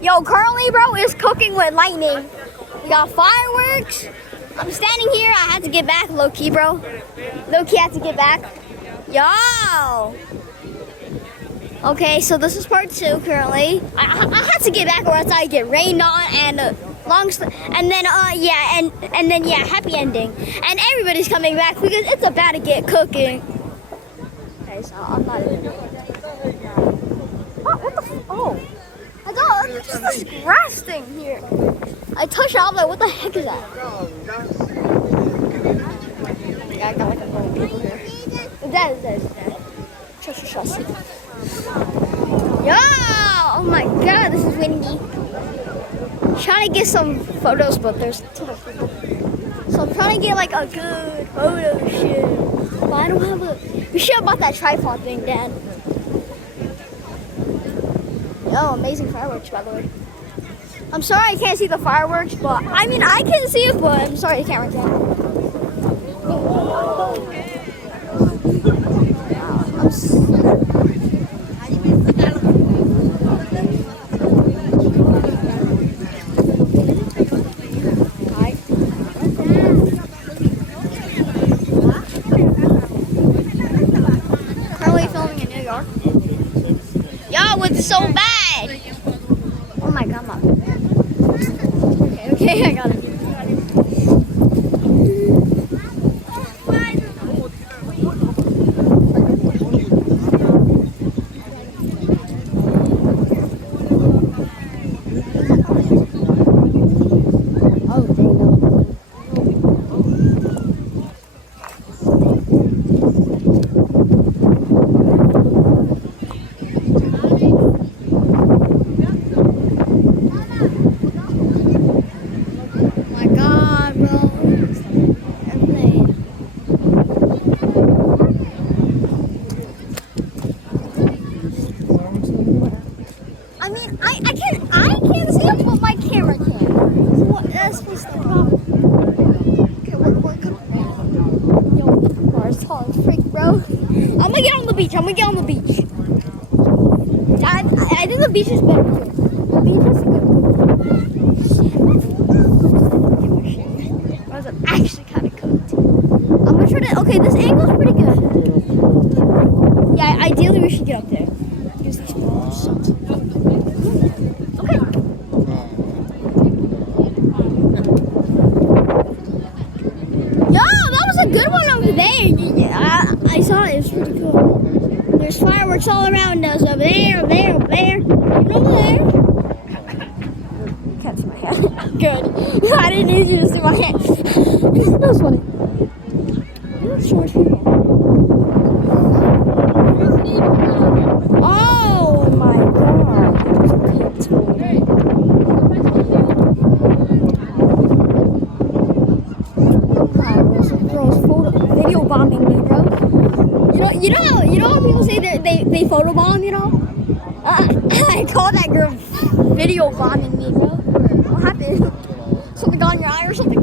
Yo, currently, bro, is cooking with lightning. We got fireworks. I'm standing here. I had to get back, low key, bro. Low key, had to get back. Yo. Okay, so this is part 2 currently. I had to get back or else I get rained on and happy ending. And everybody's coming back because it's about to get cooking. Okay, so I'm not even. I thought it's just this grass thing here. I touched it, I'm like, what the heck is that? Yeah, I got like a couple people here. That is. Trust. Yo! Oh my god, this is windy. I'm trying to get some photos, but there's too much people. So I'm trying to get like a good photo shoot. But I don't have a. We should have bought that tripod thing, Dad. Yo, amazing fireworks, by the way. I'm sorry I can't see the fireworks, but I mean I can see it, but I'm sorry the camera can't. It's so bad. Oh my god, Mom. Okay, I got it. I can't see it, but my camera can. That's what's the problem. Okay, we're good. Yo, bar is tall as freak, bro. I'm gonna get on the beach. I think the beach is better too. The beach is good. That was actually kind of cooked. I'm gonna try to. Okay, this angle's pretty good. Yeah, ideally we should get up there. Use these balls. Good one over there. Yeah, I saw it. It was pretty cool. There's fireworks all around us. Over there. Even over there. Can't see my hand. Good. I didn't need you to see my hand. That was funny. There's so much people. Oh my god. Video bombing me, bro. You know how people say they photo bomb, you know? I call that girl video bombing me, bro. What happened? Something got in your eye or something?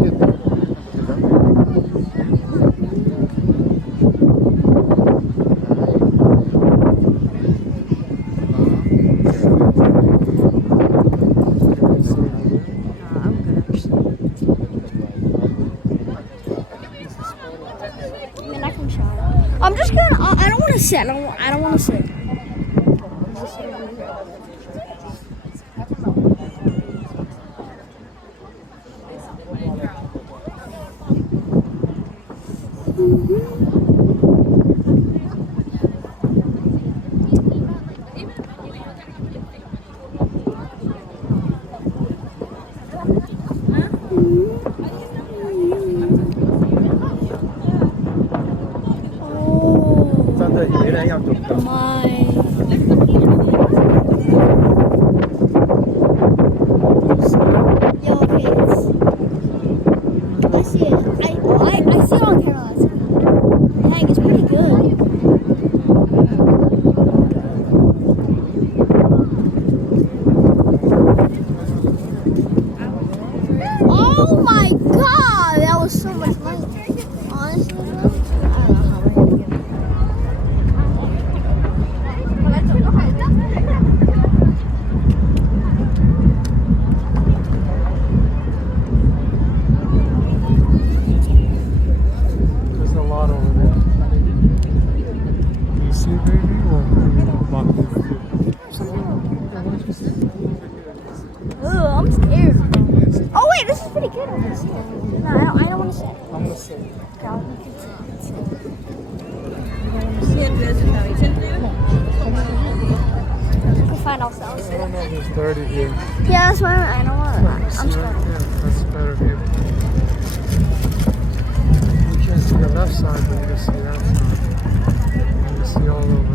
I'm just gonna. I don't want to sit. I don't want to sit. Oh my god, that was so much money. Honestly, I don't know how many. this is pretty good. No, I don't want to sit. I'm gonna sit. Girl. We can find ourselves. I don't know if it's dirty here. Yeah, that's why I don't want to. I'm See scared. right there? That's a better view. You can't see the left side, but you can see that side. You can see all over